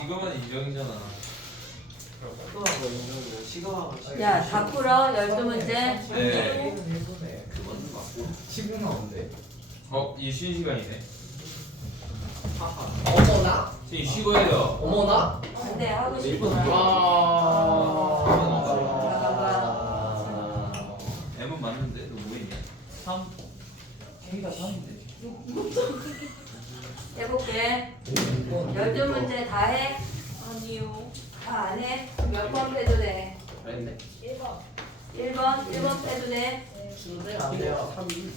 지금은 인정이잖아. 속도하고 인정이고 시간하고 야, 다 풀어. 12문제. 네. 그건 맞고 10분 나온대. 이 쉬는 시간이네. 어머나? 지금 쉬고 해요. 어머나? 근데 하고 싶구나. M은 맞는데 너 뭐했냐? 3. K가 3인데. 해볼게. 12문제 다 해? 아니요. 다 안 해? 몇 번 빼도 돼? 그랬네 1번. 1번 빼도 돼? 준호대가 안 돼요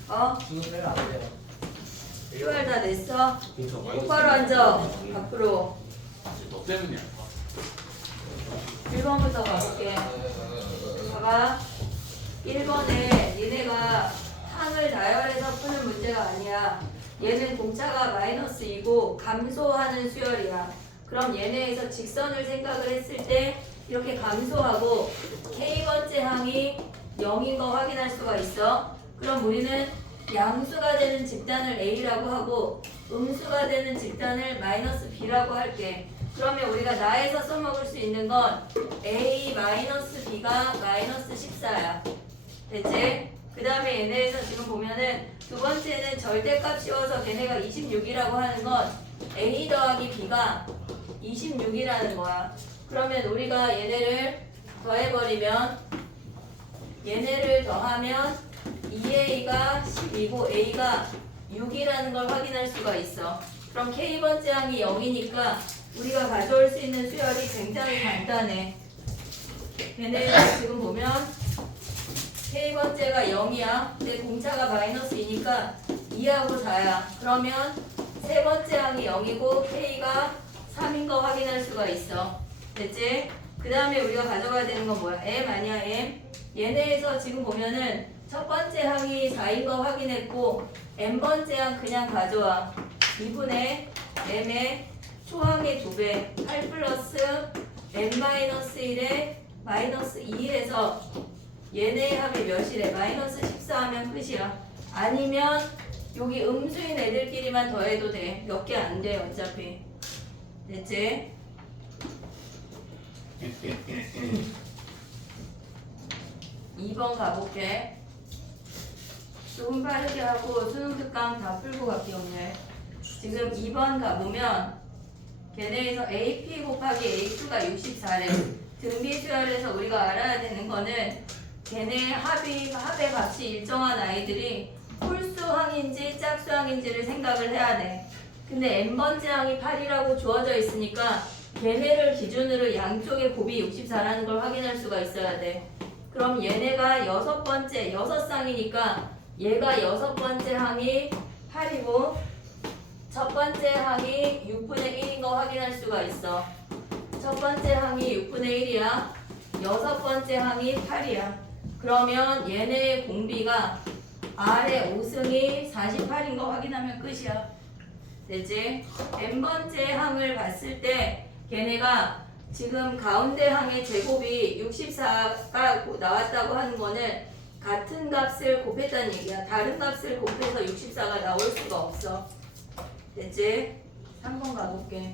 어? 준호대가 안 돼요 QR 다 냈어? 그쵸 똑바로 앉아. 앞으로. 너 때문이야 1번부터 가볼게. 봐봐. 1번에 얘네가 항을 나열해서 푸는 문제가 아니야. 얘는 공차가 마이너스이고 감소하는 수열이야. 그럼 얘네에서 직선을 생각을 했을 때 이렇게 감소하고 K번째 항이 0인 거 확인할 수가 있어. 그럼 우리는 양수가 되는 집단을 A라고 하고 음수가 되는 집단을 마이너스 B라고 할게. 그러면 우리가 나에서 써먹을 수 있는 건 A 마이너스 B가 마이너스 14야. 됐지? 그 다음에 얘네에서 지금 보면은 두 번째는 절대값 씌워서 걔네가 26이라고 하는 건 A 더하기 B가 26이라는 거야. 그러면 우리가 얘네를 더해버리면 얘네를 더하면 2A가 12고 A가 6이라는 걸 확인할 수가 있어. 그럼 K번째 항이 0이니까 우리가 가져올 수 있는 수열이 굉장히 간단해. 얘네를 지금 보면 K번째가 0이야. 근데 공차가 마이너스 2니까 2하고 4야. 그러면 세 번째 항이 0이고 K가 3인 거 확인할 수가 있어. 됐지? 그 다음에 우리가 가져가야 되는 건 뭐야? M 아니야 M? 얘네에서 지금 보면은 첫 번째 항이 4인 거 확인했고 N번째 항 그냥 가져와. 2분의 M의 초항의 2배 8 플러스 N-1에 마이너스 2에서 얘네 합이 몇이래? 마이너스 14 하면 끝이야. 아니면 여기 음수인 애들끼리만 더해도 돼. 몇 개 안 돼 어차피. 됐지? 2번 가볼게. 조금 빠르게 하고 수능 특강 다 풀고 갈게 오늘. 지금 2번 가보면 걔네에서 AP 곱하기 A2가 64래. 등비수열에서 우리가 알아야 되는 거는 걔네 합의 값이 일정한 아이들이 홀수항인지 짝수항인지를 생각을 해야 돼. 근데 n번째 항이 8이라고 주어져 있으니까 걔네를 기준으로 양쪽의 곱이 64라는 걸 확인할 수가 있어야 돼. 그럼 얘네가 여섯 쌍이니까 얘가 여섯 번째 항이 8이고 첫 번째 항이 6분의 1인 거 확인할 수가 있어. 첫 번째 항이 6분의 1이야. 여섯 번째 항이 8이야. 그러면 얘네의 공비가 R의 5승이 48인 거 확인하면 끝이야. 됐지? n번째 항을 봤을 때 걔네가 지금 가운데 항의 제곱이 64가 나왔다고 하는 거는 같은 값을 곱했다는 얘기야. 다른 값을 곱해서 64가 나올 수가 없어. 됐지? 3번 가볼게.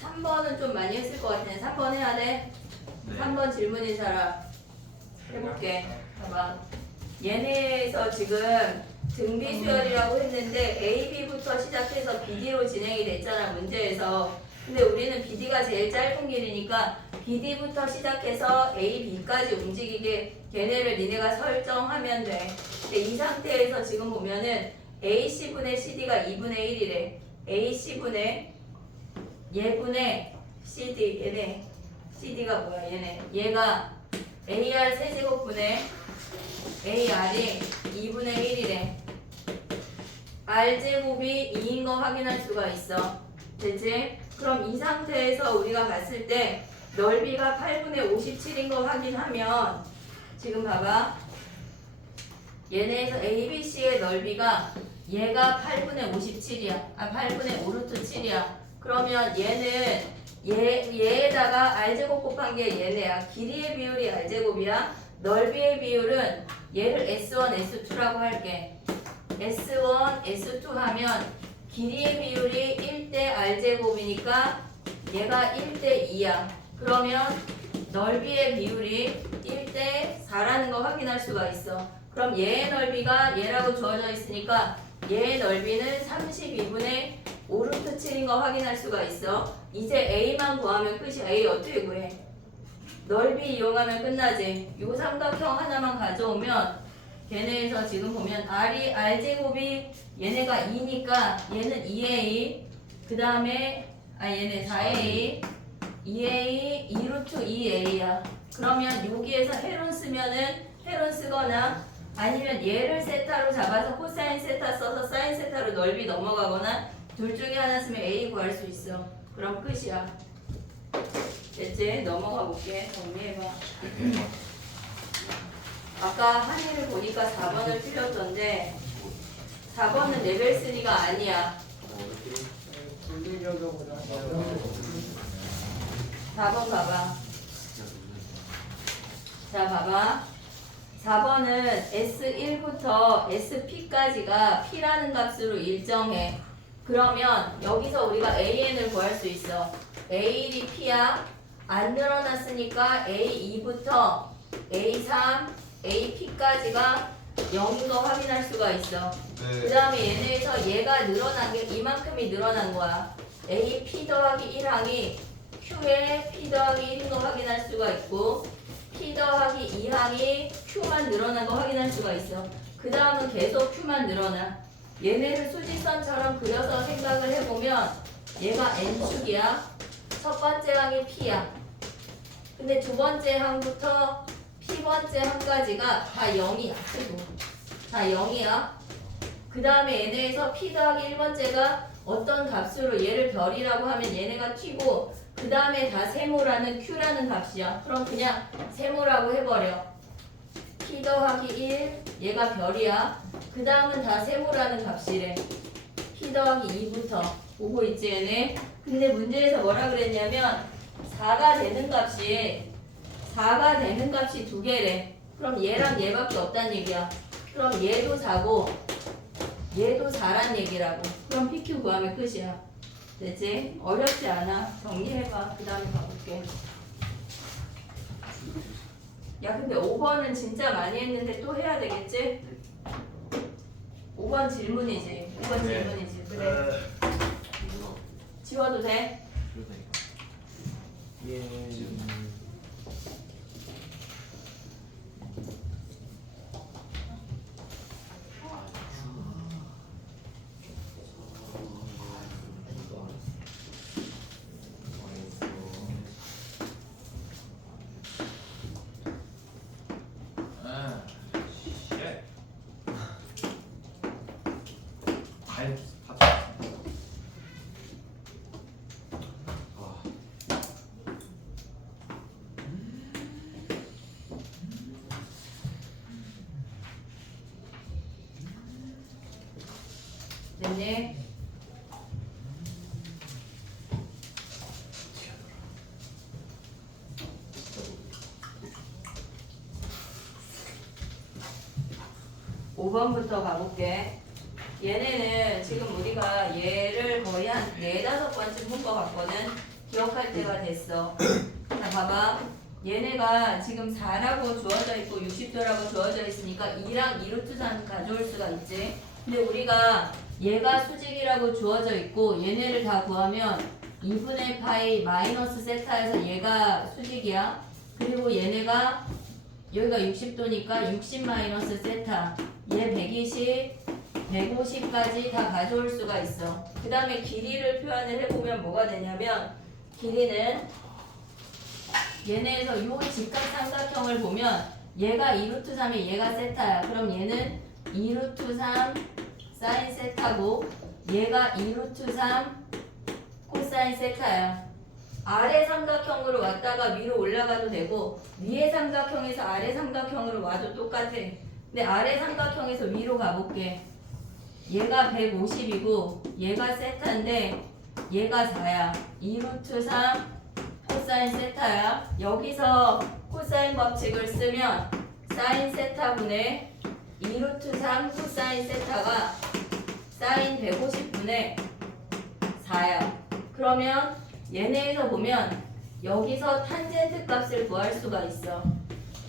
3번은 좀 많이 했을 것 같아. 3번 해야 돼? 네. 3번 질문인 사람 해볼게. 봐봐. 얘네에서 지금 등비수열이라고 했는데 A, B부터 시작해서 BD로 진행이 됐잖아 문제에서. 근데 우리는 BD가 제일 짧은 길이니까 BD부터 시작해서 A, B까지 움직이게 걔네를 니네가 설정하면 돼. 근데 이 상태에서 지금 보면은 AC분의 CD가 2분의 1이래. AC분의 얘분의 CD 얘네 CD가 뭐야 얘네 얘가 AR 세제곱분의 AR이 2분의 1이래. R제곱이 2인 거 확인할 수가 있어. 됐지? 그럼 이 상태에서 우리가 봤을 때 넓이가 8분의 57인 거 확인하면 지금 봐봐. 얘네에서 ABC의 넓이가 얘가 8분의 57이야. 8분의 5루트 7이야. 그러면 얘는 얘에다가 R제곱 곱한 게 얘네야. 길이의 비율이 R제곱이야. 넓이의 비율은 얘를 S1, S2라고 할게. S1, S2 하면 길이의 비율이 1대 r제곱이니까 얘가 1대 2야. 그러면 넓이의 비율이 1대 4라는 거 확인할 수가 있어. 그럼 얘의 넓이가 얘라고 주어져 있으니까 얘의 넓이는 32분의 5루트 7인 거 확인할 수가 있어. 이제 A만 구하면 끝이야. A 어떻게 구해? 넓이 이용하면 끝나지. 요 삼각형 하나만 가져오면 걔네에서 지금 보면 R제곱이 얘네가 2니까 얘는 2A 그 다음에 얘네 4A 2A 2루트 2A야. 그러면 여기에서 헤론 쓰면은 헤론 쓰거나 아니면 얘를 세타로 잡아서 코사인 세타 써서 사인 세타로 넓이 넘어가거나 둘 중에 하나 쓰면 A 구할 수 있어. 그럼 끝이야. 됐지? 넘어가 볼게. 정리해봐. 아까 한이를 보니까 4번을 틀렸던데 4번은 레벨 3가 아니야. 물리적으로 하세요. 4번 봐봐. 자, 봐봐. 4번은 S1부터 SP까지가 P라는 값으로 일정해. 그러면 여기서 우리가 AN을 구할 수 있어. A1이 P야. 안 늘어났으니까 A2부터 A3, AP까지가 0인 거 확인할 수가 있어. 그 다음에 얘네에서 얘가 늘어난 게 이만큼이 늘어난 거야. AP 더하기 1항이 Q에 P 더하기 1인 거 확인할 수가 있고 P 더하기 2항이 Q만 늘어난 거 확인할 수가 있어. 그 다음은 계속 Q만 늘어나. 얘네를 수직선처럼 그려서 생각을 해보면 얘가 N축이야. 첫 번째 항이 P야. 근데 두 번째 항부터 P번째 항까지가 다 0이야. 다 0이야. 그 다음에 얘네에서 P 더하기 1번째가 어떤 값으로 얘를 별이라고 하면 얘네가 T고 그 다음에 다 세모라는 Q라는 값이야. 그럼 그냥 세모라고 해버려. P 더하기 1 얘가 별이야. 그 다음은 다 세모라는 값이래. P 더하기 2부터 보고 있지 얘네. 근데 문제에서 뭐라 그랬냐면 4가 되는 값이 두 개래. 그럼 얘랑 얘밖에 없다는 얘기야. 그럼 얘도 4고 얘도 4란 얘기라고. 그럼 PQ 구하면 끝이야. 됐지? 어렵지 않아. 정리해봐. 그 다음에 가볼게. 야 근데 5번은 진짜 많이 했는데 또 해야 되겠지? 5번 질문이지. 5번 네. 질문이지. 그래. 지워도 돼? 예. 됐니? (5번부터) 가볼게. 얘네는 지금 우리가 얘를 거의 한 4~5번쯤 본 것 같거든. 기억할 때가 됐어. 자 봐봐. 얘네가 지금 4라고 주어져 있고 60도라고 주어져 있으니까 2랑 2루트 3 가져올 수가 있지. 근데 우리가 얘가 수직이라고 주어져 있고 얘네를 다 구하면 2분의 파이 마이너스 세타에서 얘가 수직이야. 그리고 얘네가 여기가 60도니까 60 마이너스 세타, 얘 120, 150까지 다 가져올 수가 있어. 그 다음에 길이를 표현을 해보면 뭐가 되냐면 길이는 얘네에서 요 직각삼각형을 보면 얘가 2루트 3이 얘가 세타야. 그럼 얘는 2루트 3 사인 세타고 얘가 2루트 3 코사인 세타야. 아래 삼각형으로 왔다가 위로 올라가도 되고 위에 삼각형에서 아래 삼각형으로 와도 똑같아. 근데 아래 삼각형에서 위로 가볼게. 얘가 150이고 얘가 세타인데 얘가 4야. 2루트 3 코사인 세타야. 여기서 코사인 법칙을 쓰면 사인 세타분의 2루트 3 코사인 세타가 사인 150분의 4야. 그러면 얘네에서 보면 여기서 탄젠트 값을 구할 수가 있어.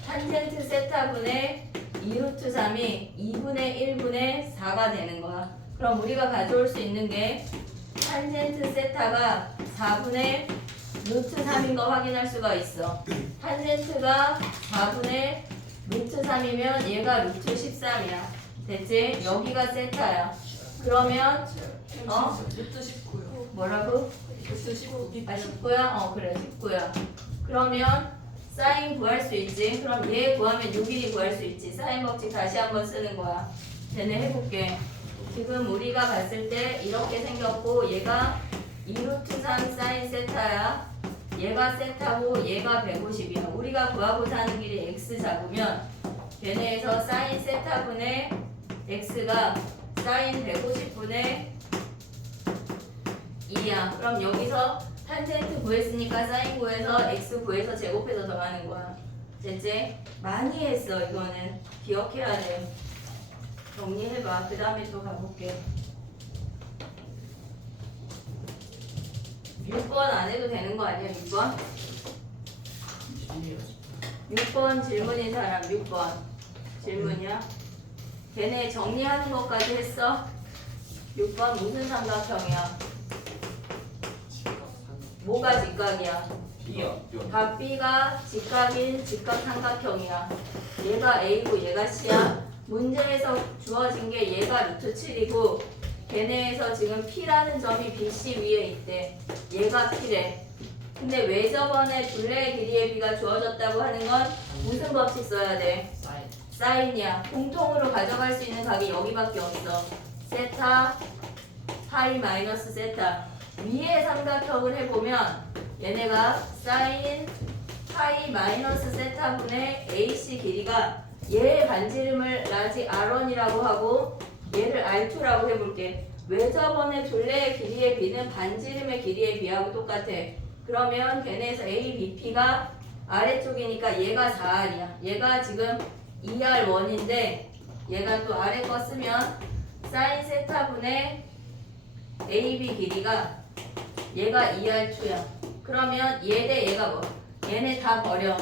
탄젠트 세타분의 2루트 3이 2분의 1분의 4가 되는 거야. 그럼 우리가 가져올 수 있는 게 탄젠트 세타가 4분의 루트 3인 거 확인할 수가 있어. 탄젠트가 4분의 루트 3이면 얘가 루트 13이야. 됐지? 여기가 세타야. 그러면 루트 19요. 뭐라고? 루트 19. 아 19야? 그래 19야. 그러면 사인 구할 수 있지. 그럼 얘 구하면 6일이 구할 수 있지. 사인 법칙 다시 한번 쓰는 거야. 쟤네 해볼게. 지금 우리가 봤을 때 이렇게 생겼고 얘가 2루트 3 사인 세타야. 얘가 세타고 얘가 150이야. 우리가 구하고자 하는 길이 x 잡으면 걔네에서 사인 세타분의 x가 사인 150분의 2야. 그럼 여기서 탄젠트 구했으니까 사인 구해서 x 구해서 제곱해서 더하는 거야. 됐지? 많이 했어. 이거는 기억해야 돼. 정리해봐. 그 다음에 또 가볼게. 6번 안 해도 되는 거 아니야? 6번? 6번 질문인 사람 6번 질문이야? 걔네 정리하는 것까지 했어? 6번 무슨 삼각형이야? 뭐가 직각이야? B야. 각 B가 직각인 직각 삼각형이야. 얘가 A고 얘가 C야. 문제에서 주어진 게 얘가 루트 7이고 걔네에서 지금 P라는 점이 BC 위에 있대. 얘가 P래. 근데 왜 저번에 둘레의 길이의 B가 주어졌다고 하는 건 무슨 법칙 써야 돼? 사인. 사인이야. 공통으로 가져갈 수 있는 각이 여기밖에 없어. 세타, 파이 마이너스 세타. 위에 삼각형을 해보면 얘네가 사인 파이 마이너스 세타분의 AC 길이가 얘의 반지름을 라지 R1이라고 하고 얘를 R2라고 해볼게. 왜 저번에 둘레의 길이의 B는 반지름의 길이의 B하고 똑같아. 그러면 걔네에서 A, B, P가 아래쪽이니까 얘가 4R이야. 얘가 지금 2R1인데 얘가 또 아래 거 쓰면 사인 세타분의 AB 길이가 얘가 2R2야. 그러면 얘 대 얘가 뭐? 얘네 다 버려.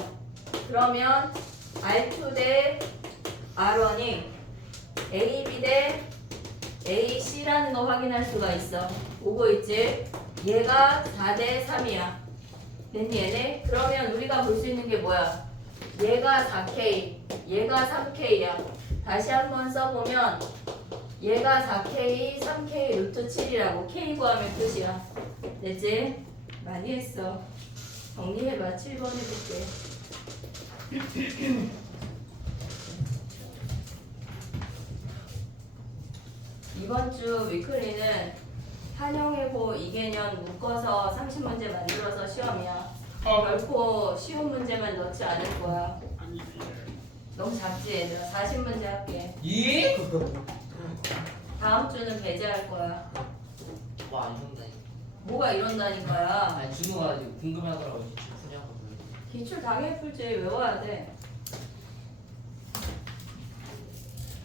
그러면 R2 대 R1이 AB 대 AC라는 거 확인할 수가 있어. 보고 있지? 얘가 4 대 3이야. 됐니 얘네? 그러면 우리가 볼 수 있는 게 뭐야? 얘가 4K, 얘가 3K야. 다시 한번 써보면 얘가 4K, 3K 루트 7이라고 K 구하면 끝이야. 됐지? 많이 했어. 정리해봐. 7번 해볼게. 이번 주 위클리는 한영해고 이개년 묶어서 30문제 만들어서 시험이야. 결코 쉬운 문제만 넣지 않을 거야. 너무 작지 얘들아. 40문제 할게. 예? 다음 주는 배제할 거야. 와, 이런다. 뭐가 이런다니까야. 아니, 준호가 궁금해하더라고. 진짜 푸냐고. 기출 당연히 풀지. 외워야 돼.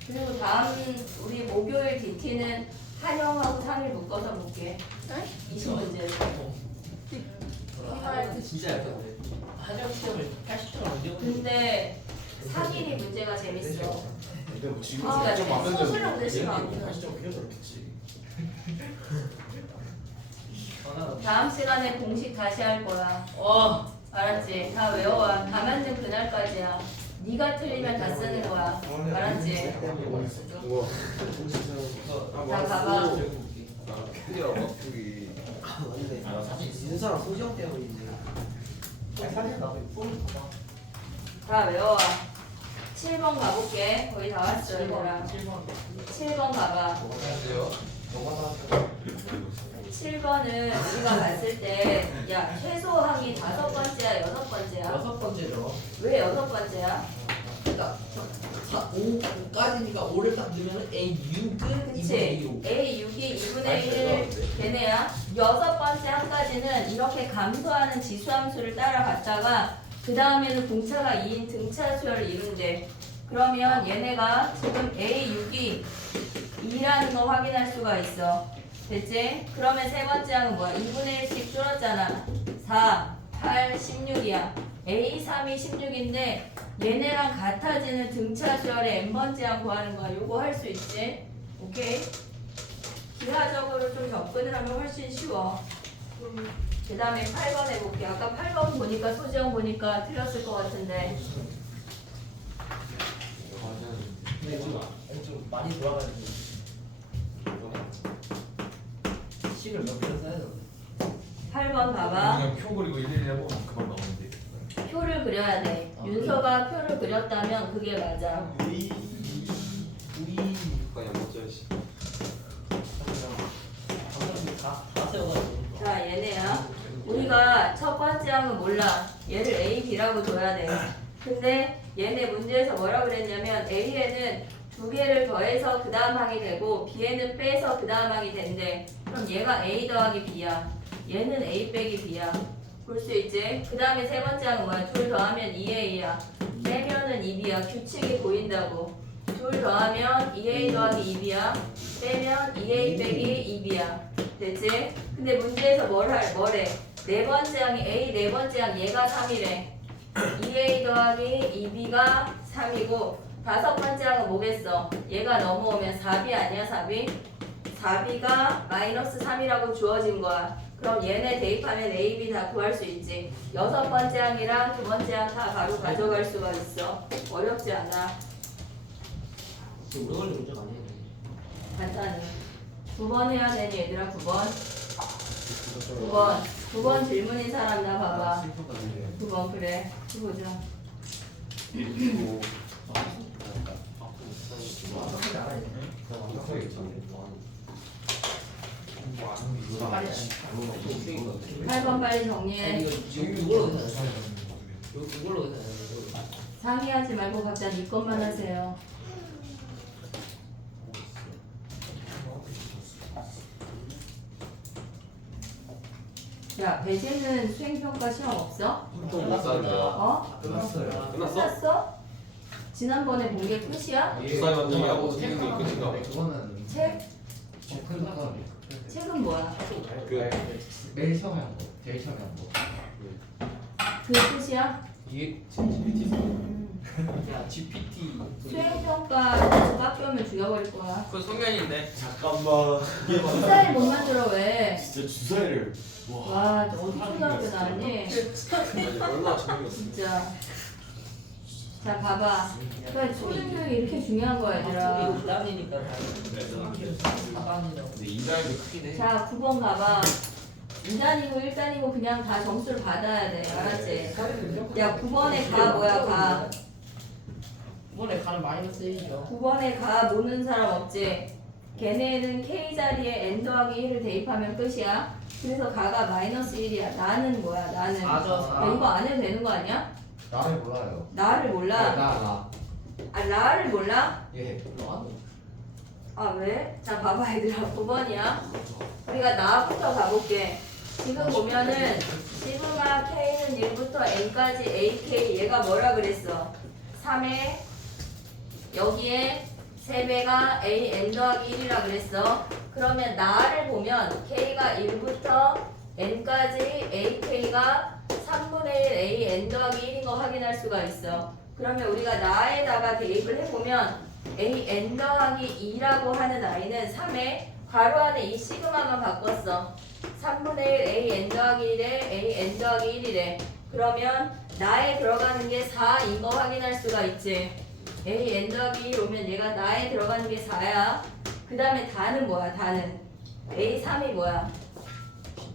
그리고 다음 우리 목요일 DT는 한영하고 3일 묶어서 볼게. 20문제. 진짜 약간 그래. 한영 시험을 80점 언제 오는 근데 3일이 문제가 재밌어. 근데 뭐 지금 아, 좀 왔는데 소설형 대신 안 돼. 다시 좀 그래도 그렇겠지. 다음 시간에 공식 다시 할 거야. 어. 알았지? 다 외워와. 다 만든 그날까지야. 네가 틀리면 다 쓰는 거야. 알았지? 우와. 자, 가봐. 드디어 저기 아, 사실 있는 사람 소지형 때문인데. 사실 나도 폰 봐봐. 다 외워와. 7번 가볼게. 거의 다 왔어, 얘들아. 7번 가봐. 안녕하세요. 7번은 우리가 봤을 때, 야, 최소항이 5번째야, 6번째야? 6번째죠. 왜 6번째야? 그러니까 5까지니까 5를 딱 넣으면 A6은 2분의 그치? 2로. A6이 2분의 1 걔네야. 6번째 한까지는 이렇게 감소하는 지수함수를 따라갔다가 그 다음에는 공차가 2인 등차 수열을 이룬대. 그러면 얘네가 지금 A6이 2라는 거 확인할 수가 있어. 됐지? 그러면 세 번째 항은 뭐야? 2분의 1씩 줄었잖아. 4, 8, 16이야. A, 3이 16인데 얘네랑 같아지는 등차수열의 n번째 항 구하는 거야. 요거 할 수 있지? 오케이? 기하적으로 좀 접근을 하면 훨씬 쉬워. 그 다음에 8번 해볼게. 아까 8번 보니까 소지형 보니까 틀렸을 것 같은데. 근데 좀 많이 돌아가는데 식을 몇 개를 써야 되는데 8번 봐봐. 그냥 표 그리고 일일이 해보면 그만 나오는데. 표를 그려야 돼. 윤서가 표를 그렸다면 그게 맞아. 우리 그냥 멋져야지. 다 세워가지고 자, 얘네야. 우리가 첫 번째 항은 몰라. 얘를 A, B라고 둬야 돼. 근데 얘네 문제에서 뭐라 그랬냐면 A에는 두 개를 더해서 그 다음 항이 되고 B에는 빼서 그 다음 항이 된대. 그럼 얘가 A 더하기 B야. 얘는 A 빼기 B야. 볼 수 있지? 그 다음에 세 번째 항은 뭐야? 둘 더하면 2A야. 빼면은 2B야. 규칙이 보인다고. 둘 더하면 2A 더하기 2B야. 빼면 2A 빼기 2B야. 됐지? 근데 문제에서 뭐래? 네 번째 항이 A, 네 번째 항 얘가 3이래. 2A 더하기 2B가 3이고 다섯 번째 항은 뭐겠어? 얘가 넘어오면 4B 아니야 4B? 4B가 마이너스 3이라고 주어진 거야. 그럼 얘네 대입하면 A, B 다 구할 수 있지. 여섯 번째 항이랑 두 번째 항 다 바로 가져갈 수가 있어. 어렵지 않아. 오래 걸리는 문제가 아니에요. 간단해. 9번 해야 되니 얘들아 9번. 9번 질문인 사람 나 봐봐. 9번 그래. 보자. 완벽하게 알아야 돼. 완벽하게 있잖아. 빨리 8번 빨리 정리해. 이걸로 계산해. 이걸로 계산해. 상의하지 말고 각자 네 것만 하세요. 야, 배제는 수행평가 시험 없어? 보통 못 사는데요. 어? 끝났어요. 끝났어? 끝났어? 지난번에 본 게 끝이야? 주사위 원장이하고 틀린 게 끝인가? 그거는 책? 끝나서 책은 뭐야? 그 매일 처음에 한 거, 제일 처음에 한 거. 그 끝이야? 이게 야 GPT 수행평가 깎여면 죽여버릴 거야. 그 성현인데. 잠깐만. 주사위 못 만들어 왜? 진짜 주사위를 와, 너 어디 초등학교 나왔니? 얼마나 재밌었어. 진짜. 자, 봐봐. 그러니까 초등교육이 이렇게 중요한 거야, 얘들아. 부담이니까 사반이라고. 근데 인자에도 크긴 해. 자, 9번 가봐. 2단이고 1단이고 그냥 다 점수를 받아야 돼. 알았지? 야, 9번에 가 뭐야, 가. 이번에 가는 마이너스 1이죠. 9번에 가 모는 사람 없지? 걔네는 K 자리에 N 더하기 1을 대입하면 끝이야. 그래서 가가 마이너스 1이야. 나는 뭐야, 나는. 4죠, 야, 이거 안 해도 되는 거 아니야? 나를 몰라요. 나를 몰라. 나. 아, 나를 몰라? 예. 아, 왜? 자, 봐봐, 얘들아. 9번이야. 우리가 나부터 가볼게. 지금 보면은 시그마 K는 1부터 N까지 AK 얘가 뭐라 그랬어? 3에 여기에 3배가 AN 더하기 1이라 그랬어. 그러면 나를 보면 K가 1부터 N까지 AK가 3분의 1 AN 더하기 1인 거 확인할 수가 있어. 그러면 우리가 나에다가 대입을 해보면 AN 더하기 2라고 하는 아이는 3에 괄호 안에 이 시그마만 바꿨어. 3분의 1 AN 더하기 1에 AN 더하기 1이래. 그러면 나에 들어가는 게 4인 거 확인할 수가 있지. AN 더하기 1 오면 얘가 나에 들어가는 게 4야. 그 다음에 다는 뭐야? 다는 A3이 뭐야?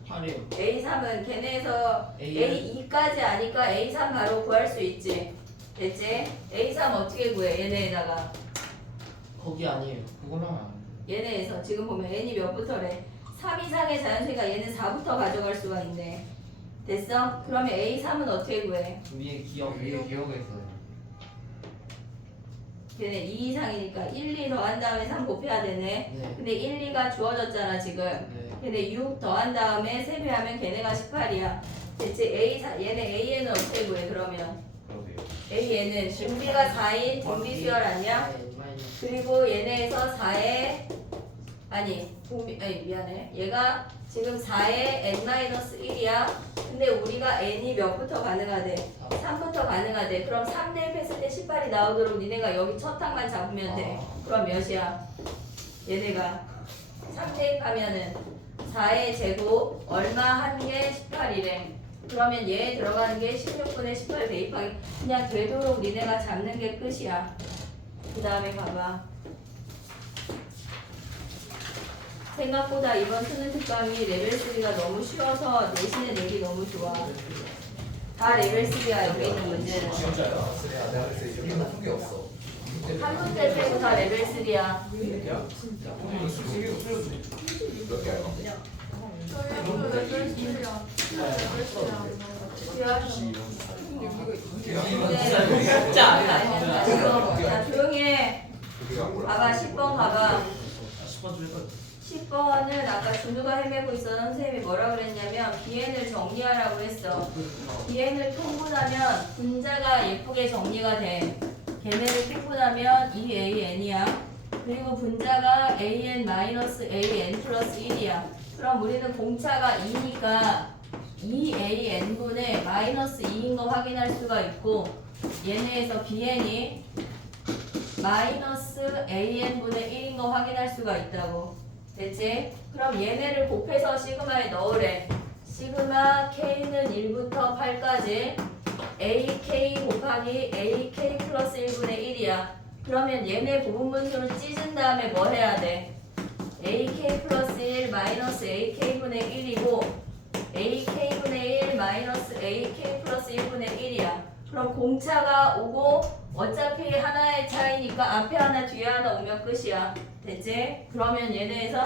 8이요. A3은 걔네에서 A2까지 아니까 A3 바로 구할 수 있지. 됐지? A3 어떻게 구해? 얘네에다가 거기 아니에요. 그걸로 하면 안 돼. 얘네에서 지금 보면 n이 몇부터래? 3 이상의 자연수니까 얘는 4부터 가져갈 수가 있네. 됐어? 그러면 A3은 어떻게 구해? 위에 기억. 위에 기억에 있어요. 걔네 2 이상이니까 1, 2 더한 다음에 3 곱해야 되네. 네. 근데 1, 2가 주어졌잖아 지금. 네. 걔네 6 더한 다음에 3배하면 걔네가 18이야. 됐지? A4, 얘네 AN은 어떻게 구해 그러면? 그러게요. AN은 준비가 4인 정비수열 아니야? 그리고 얘네에서 4에 아니 미안해. 얘가 지금 4에 n-1이야. 근데 우리가 n이 몇부터 가능하대? 3부터 가능하대. 그럼 3 대입했을 때 18이 나오도록 니네가 여기 첫 항만 잡으면 돼. 그럼 몇이야? 얘네가 3 대입하면은 4의 제곱 얼마 한 개 18이래. 그러면 얘에 들어가는 게 16분의 18 대입하기. 그냥 되도록 니네가 잡는 게 끝이야. 그 다음에 봐봐. 생각보다 이번 수능 특강이 레벨 3가 너무 쉬워서 내신에 내기 너무 좋아. 다 레벨 3야 여기 있는 문제는. 진짜야. 내가 그래서 이렇게 나쁜 게 없어. 한 문제 빼고 다 레벨 3야. 야? 진짜. 오늘 수식이도 틀렸네. 몇 개야? 자 조용히 해. 봐봐 10번 가봐. 10번 줄 거. 10번은 아까 준우가 헤매고 있어. 선생님이 뭐라 그랬냐면 BN을 정리하라고 했어. BN을 통분하면 분자가 예쁘게 정리가 돼. 걔네를 통분하면 2AN이야. 그리고 분자가 AN-AN 플러스 1이야. 그럼 우리는 공차가 2니까 2AN분의 마이너스 2인 거 확인할 수가 있고 얘네에서 BN이 마이너스 AN분의 1인 거 확인할 수가 있다고. 됐지? 그럼 얘네를 곱해서 시그마에 넣으래. 시그마 K는 1부터 8까지 AK 곱하기 AK 플러스 1분의 1이야. 그러면 얘네 부분분수를 찢은 다음에 뭐 해야 돼? AK 플러스 1 마이너스 AK분의 1이고 AK분의 1 마이너스 AK 플러스 1분의 1이야. 그럼 공차가 오고 어차피 하나의 차이니까 앞에 하나 뒤에 하나 오면 끝이야. 됐지? 그러면 얘네에서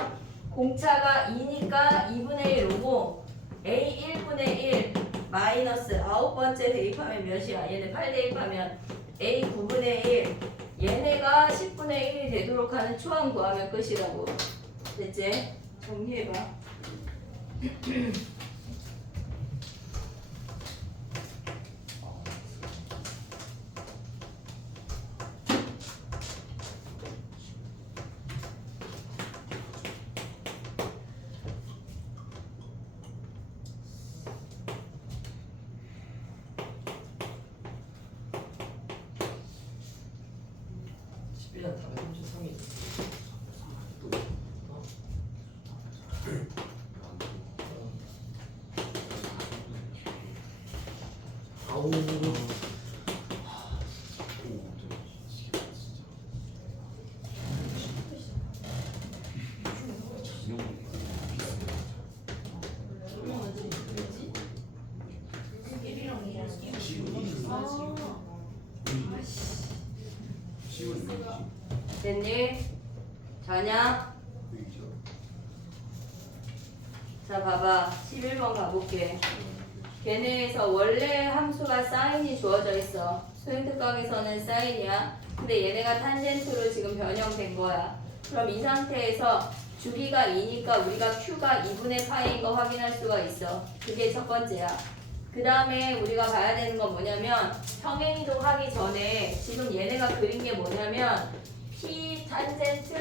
공차가 2니까 2분의 1 오고 A 1분의 1 마이너스 9번째 대입하면 몇이야? 얘네 8 대입하면 A 9분의 1 얘네가 10분의 1이 되도록 하는 초항 구하면 끝이라고. 됐지? 정리해봐. 아우. 됐니? 자냐? 자 봐봐 11번 가볼게. 걔네에서 원래 함수가 사인이 주어져 있어. 수행특강에서는 사인이야. 근데 얘네가 탄젠트로 지금 변형된 거야. 그럼 이 상태에서 주기가 2니까 우리가 Q가 2분의 파이인 거 확인할 수가 있어. 그게 첫 번째야. 그 다음에 우리가 봐야 되는 건 뭐냐면 평행이동 하기 전에 지금 얘네가 그린 게 뭐냐면 P 탄젠트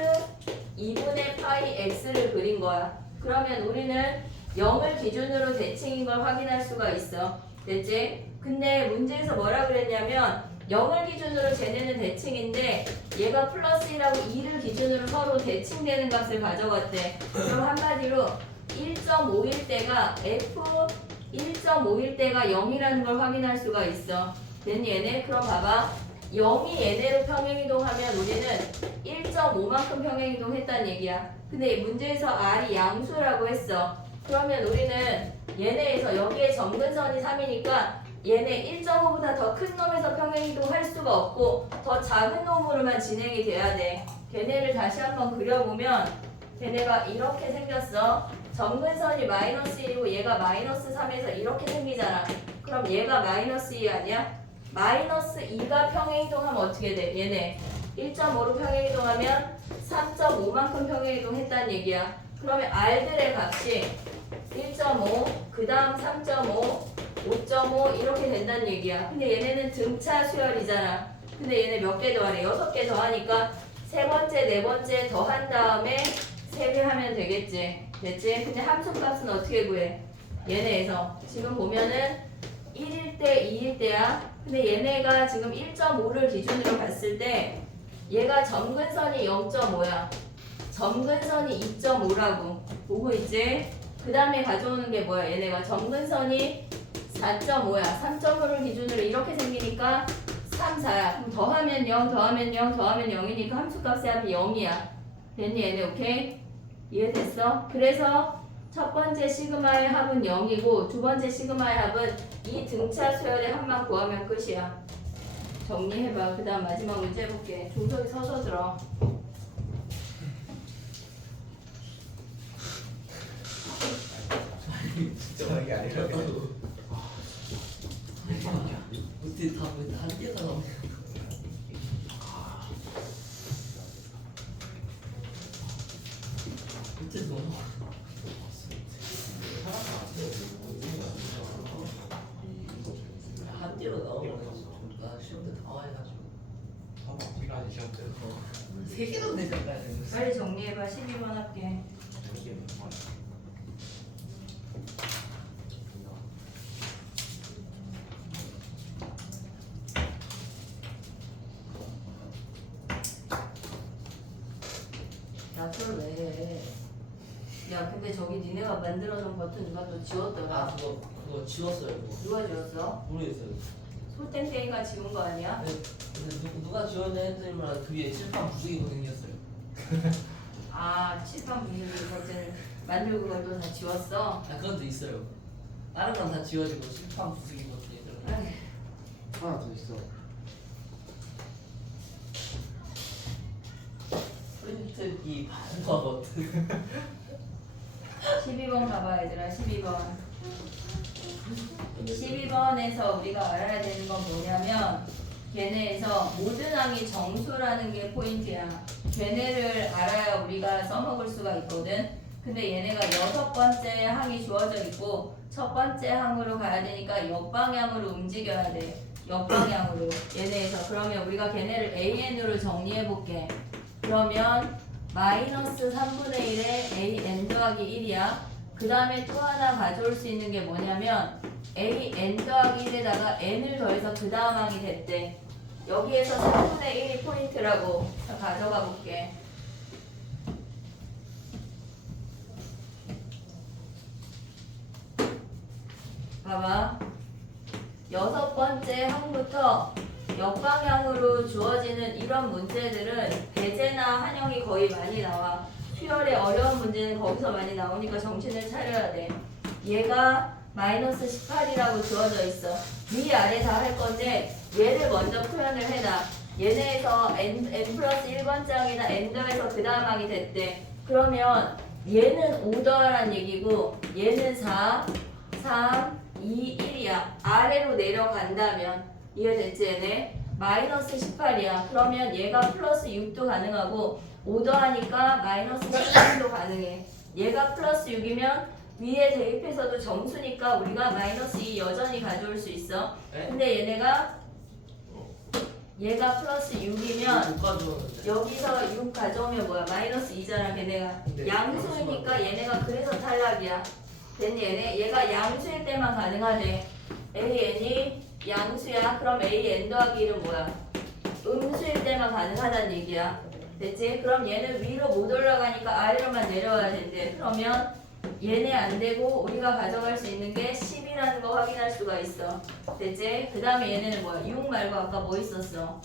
2분의 파이 X를 그린 거야. 그러면 우리는 0을 기준으로 대칭인 걸 확인할 수가 있어. 됐지? 근데 문제에서 뭐라 그랬냐면 0을 기준으로 쟤네는 대칭인데 얘가 플러스 1하고 2를 기준으로 서로 대칭되는 값을 가져갔대. 그럼 한마디로 1.5일 때가 F 1.5일 때가 0이라는 걸 확인할 수가 있어. 됐니 얘네? 그럼 봐봐. 0이 얘네로 평행이동하면 우리는 1.5만큼 평행이동했다는 얘기야. 근데 문제에서 R이 양수라고 했어. 그러면 우리는 얘네에서 여기에 점근선이 3이니까 얘네 1.5보다 더 큰 놈에서 평행이동할 수가 없고 더 작은 놈으로만 진행이 돼야 돼. 걔네를 다시 한번 그려보면 걔네가 이렇게 생겼어. 점근선이 마이너스 1이고 얘가 마이너스 3에서 이렇게 생기잖아. 그럼 얘가 마이너스 2 아니야? 마이너스 2가 평행이동하면 어떻게 돼? 얘네 1.5로 평행이동하면 3.5만큼 평행이동했다는 얘기야. 그러면 R들의 값이 1.5, 그 다음 3.5, 5.5 이렇게 된다는 얘기야. 근데 얘네는 등차 수열이잖아. 근데 얘네 몇 개 더하래? 6개 더하니까 세 번째, 네 번째 더한 다음에 세배하면 되겠지. 됐지? 근데 함수값은 어떻게 구해? 얘네에서 지금 보면은 1일 때, 2일 때야. 근데 얘네가 지금 1.5를 기준으로 봤을 때 얘가 점근선이 0.5야. 점근선이 2.5라고 보고 있지? 그 다음에 가져오는 게 뭐야? 얘네가 점근선이 4.5야. 3.5를 기준으로 이렇게 생기니까 3, 4야. 그럼 더하면 0, 더하면 0, 더하면 0이니까 함수값의 합이 0이야. 됐니 얘네? 오케이? 이해됐어? 그래서 첫 번째 시그마의 합은 0이고 두 번째 시그마의 합은 이 등차 수열의 합만 구하면 끝이야. 정리해봐. 그 다음 마지막 문제 해볼게. 종석이 서서 들어. 진짜 이게 아니라 어떻게 다한 개가 나오냐? 어째 너무 한 개로 나오면 나 시험 때 당황해가지고 시간이 시험 때. 세 개도 내잖아요. 빨리 정리해봐. 12번 할게. 야, 그걸 왜 해? 야, 근데 저기 니네가 만들어놓은 버튼 누가 또 지웠더라. 아 그거 지웠어요. 그거. 누가 지웠어? 모르겠어요. 솔땡땡이가 지운 거 아니야? 근데 누가 지웠냐 했더니만 그 위에 칠판 부수기 버튼이었어요. 아, 칠판 분위기 버튼을 만들고 그걸 또 다 지웠어? 아 그것도 있어요. 다른 건 다 지워지고 칠판 부수기 버튼이 들어가. 에이, 하나 더 있어. 프린트기 반사 버튼. 12번 가봐 얘들아. 12번 12번에서 우리가 알아야 되는 건 뭐냐면 걔네에서 모든 항이 정수라는 게 포인트야. 걔네를 알아야 우리가 써먹을 수가 있거든. 근데 얘네가 6번째 항이 주어져 있고 첫 번째 항으로 가야 되니까 역방향으로 움직여야 돼. 역방향으로 얘네에서. 그러면 우리가 걔네를 AN으로 정리해 볼게. 그러면 마이너스 3분의 1에 AN 더하기 1이야. 그 다음에 또 하나 가져올 수 있는 게 뭐냐면 AN 더하기 1에다가 N을 더해서 그 다음 항이 됐대. 여기에서 3분의 1이 포인트라고. 자, 가져가 볼게. 봐봐. 6번째 항부터 역방향으로 주어지는 이런 문제들은 배제나 한영이 거의 많이 나와. 수열의 어려운 문제는 거기서 많이 나오니까 정신을 차려야 돼. 얘가 마이너스 18이라고 주어져 있어. 위아래 다 할 건데 얘를 먼저 표현을 해놔. 얘네에서 n 플러스 1번째 항이나 n 더해서 그 다음 항이 됐대. 그러면 얘는 5더하란 얘기고 얘는 4, 3, 2, 1이야. 아래로 내려간다면 이해됐지 얘네? 마이너스 18이야. 그러면 얘가 플러스 6도 가능하고 5더하니까 마이너스 13도 가능해. 얘가 플러스 6이면 위에 대입해서도 정수니까 우리가 마이너스 2 여전히 가져올 수 있어. 네? 근데 얘가 플러스 6이면 못 가져오는데. 여기서 6 가져오면 뭐야? 마이너스 2잖아 걔네가. 네, 양수이니까 얘네가 그래서 탈락이야. 됐니 얘네? 얘가 양수일 때만 가능하대. AN이 양수야. 그럼 AN 더하기 1은 뭐야? 음수일 때만 가능하다는 얘기야. 됐지? 그럼 얘는 위로 못 올라가니까 아래로만 내려와야 된대. 그러면 얘네 안 되고 우리가 가져갈 수 있는 게 10이라는 거 확인할 수가 있어. 됐지? 그 다음에 얘네는 뭐야? 6 말고 아까 뭐 있었어?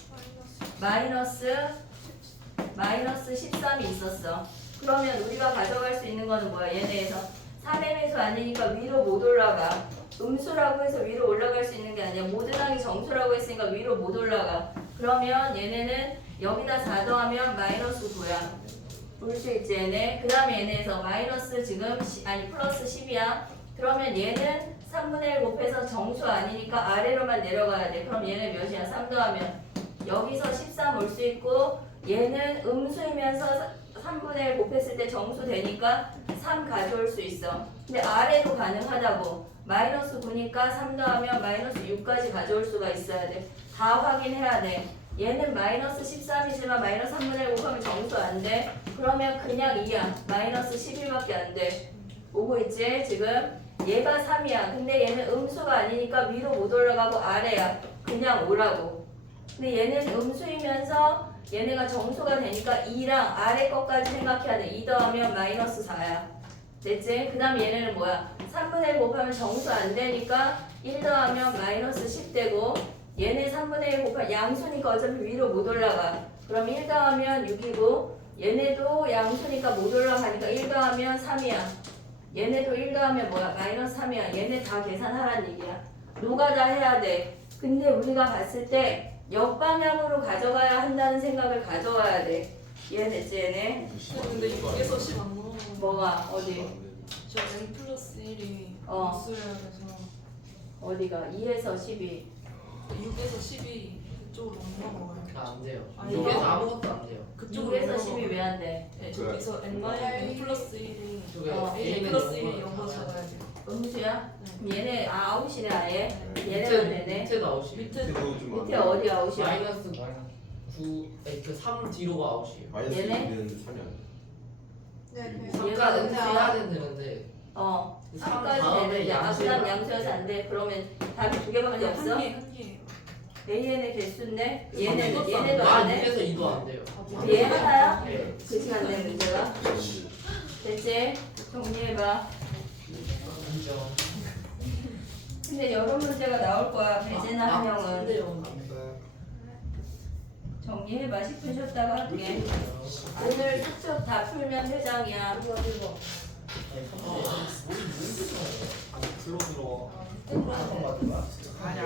마이너스 13이 있었어. 그러면 우리가 가져갈 수 있는 거는 뭐야? 얘네에서 3M의 수 아니니까 위로 못 올라가. 음수라고 해서 위로 올라갈 수 있는 게 아니야. 모든 항이 정수라고 했으니까 위로 못 올라가. 그러면 얘네는 여기다 4 더하면 마이너스 9야. 볼 수 있지 얘네. 그 다음에 얘네에서 마이너스 지금 플러스 10이야. 그러면 얘는 3분의 1 곱해서 정수 아니니까 아래로만 내려가야 돼. 그럼 얘는 몇이야? 3 더하면 여기서 13 올 수 있고 얘는 음수이면서 3분의 1 곱했을 때 정수 되니까 3 가져올 수 있어. 근데 아래도 가능하다고. 마이너스 9니까 3 더하면 마이너스 6까지 가져올 수가 있어야 돼. 다 확인해야 돼. 얘는 마이너스 13이지만 마이너스 3분의 1 곱하면 정수 안 돼. 그러면 그냥 2야. 마이너스 11밖에 안 돼. 오고 있지? 지금 얘가 3이야. 근데 얘는 음수가 아니니까 위로 못 올라가고 아래야. 그냥 5라고. 근데 얘는 음수이면서 얘네가 정수가 되니까 2랑 아래 것까지 생각해야 돼. 2 더하면 마이너스 4야. 됐지? 그 다음 얘네는 뭐야? 3분의 1 곱하면 정수 안 되니까 1 더하면 마이너스 10 되고 얘네 3분의 1 곱하면 양수니까 어차피 위로 못 올라가. 그럼 1 더하면 6이고 얘네도 양수니까 못 올라가니까 1 더하면 3이야. 얘네도 1 더하면 뭐야? 마이너스 3이야. 얘네 다 계산하란 얘기야. 노가다 해야 돼. 근데 우리가 봤을 때 역방향으로 가져가야 한다는 생각을 가져와야 돼. 이해됐지 얘네? 근데 6에서 10 안 넘어가고 뭐가? 어디? 저 n 플러스 1이 어. 복수해야 돼서 어디가? 2에서 12. 6에서 10이 그쪽으로 안 넘어가요. 안 돼요. 아니, 여기서 이거- 아무것도 안 돼요. 그쪽으로 6에서 안 10이 넘어가요. 왜 안 돼? 네, 저기서 n 플러스 1이 저게 어, n A는 플러스 1이 영어가 0거 작아요. 잡아야 돼요. 음수야? 네. 그럼 얘네 아웃이네 아예? 얘네만 밑에 되네? 밑에도 아웃이에요. 밑에 밑에 어디 아웃이야? 마이너스 9, 그 3 뒤로가 아웃이에요. 마이너스 얘네? 1은 3이 안 돼. 네, 3까지 음수야? 해야는 되는데 어 3 3까지 다음에 되는데 아 양수야. 그다음 양수여서 안 돼. 그러면 답이 두 개밖에 없어? 한 개예요. AN의 개수인데 그것도 얘네도 안 얘네도 아 안 돼? 6에서 2도 안 돼요. 얘 하나야? 네. 그 시간대 문제가? 됐지? 정리해봐. 인정. 근데 여러 문제가 나올 거야. 배제나 안 한영은. 돼요. 정리해봐. 10분 쉬었다가 할게. 오늘 숙적 다 풀면 회장이야. 어. 불러 들어. 한번 맞을까? 아니야.